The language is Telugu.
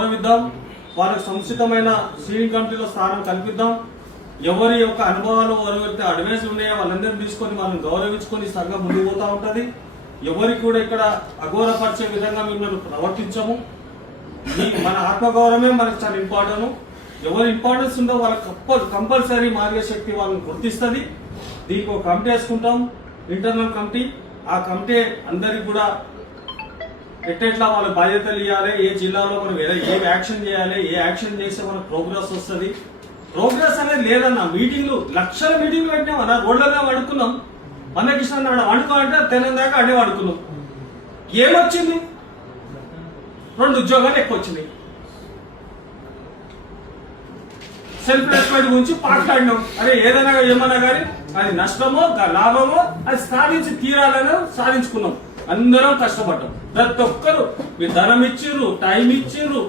గౌరవిద్దాం, వాళ్ళకి సముచితమైన స్టీరింగ్ కమిటీలో స్థానం కల్పిద్దాం. ఎవరి యొక్క అనుభవాలు ఎవరైతే అడ్వైస్ ఉన్నాయో వాళ్ళందరినీ తీసుకొని మనం గౌరవించుకొని సంఘం ముందుకు పోతా ఉంటది. ఎవరికి కూడా ఇక్కడ అఘోరపరిచే విధంగా మిమ్మల్ని ప్రవర్తించము. మన ఆత్మగౌరవమే మనకు చాలా ఇంపార్టెంట్. ఎవరు ఇంపార్టెన్స్ ఉందో వాళ్ళకి కంపల్సరీ మార్గే శక్తి వాళ్ళని గుర్తిస్తుంది. దీనికి ఒక కమిటీ వేసుకుంటాం, ఇంటర్నల్ కమిటీ. ఆ కమిటీ అందరికి కూడా ఎట్లా వాళ్ళ బాధ్యతలు ఇవ్వాలి, ఏ జిల్లాలో మనం ఏ యాక్షన్ చేయాలి, ఏ యాక్షన్ చేస్తే మనకు ప్రోగ్రెస్ వస్తుంది. ప్రోగ్రెస్ అనేది లేదన్న. మీటింగ్లు లక్షల మీటింగ్లు పెట్టినాం అన్న. రోడ్లలో అడుక్కున్నాం. అన్నకృష్ణ నాడు వండుకోవాలంటే తెలంగాణ దాకా అడే వాడుకున్నాం. ఏమొచ్చింది? 2 ఉద్యోగాలు ఎక్కువ వచ్చినాయి. సెల్ఫ్ రెస్పెక్ట్ గురించి మాట్లాడినాం. అరే ఏదైనా ఏమన్నా కానీ అది నష్టమో లాభమో అది సాధించి తీరాలని సాధించుకున్నాం. అందరం కష్టపడ్డాం. ప్రతి ఒక్కరు మీరు ధనం ఇచ్చిర్రు, టైం ఇచ్చిర్రు.